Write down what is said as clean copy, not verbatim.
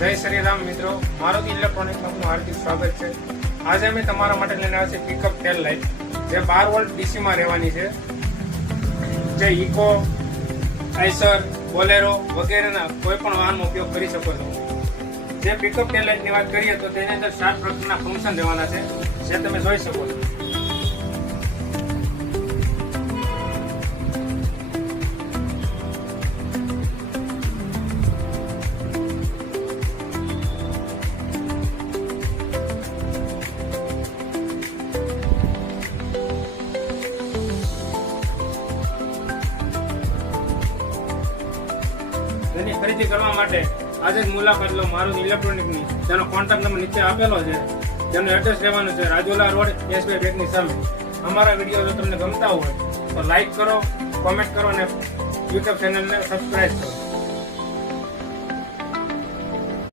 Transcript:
જય શ્રી રામ મિત્રો, મારુતિ ઇલેક્ટ્રોનિક્સ આપનું હાર્દિક સ્વાગત છે। આજે અમે તમારા માટે લઈને આવ્યા છીએ પિકઅપ ટેલ લાઇટ, જે 12 વોલ્ટ ડીસી માં રહેવાની છે, જે ઇકો, આઈસર, બોલેરો વગેરેના કોઈ પણ વાહનનો ઉપયોગ કરી શકો છો। જે પિકઅપ ટેલ લાઇટની વાત કરીએ તો તેની અંદર 7 પ્રકારના ફંક્શન રહેવાના છે, જે તમે જોઈ શકો છો। તેની ખરીદી કરવા માટે આજે જ મુલાકાત લો મારુતિ ઇલેક્ટ્રોનિકની, જેનો કોન્ટેક્ટ નંબર નીચે આપેલો છે, જેનું એડ્રેસ રહેવાનું છે રાજુલા રોડ એસબીઆઈ બેંકની સામે। અમારા વિડીયો જો તમને ગમતા હોય તો લાઈક કરો, કોમેન્ટ કરો અને યુટ્યુબ ચેનલને સબસ્ક્રાઇબ કરો।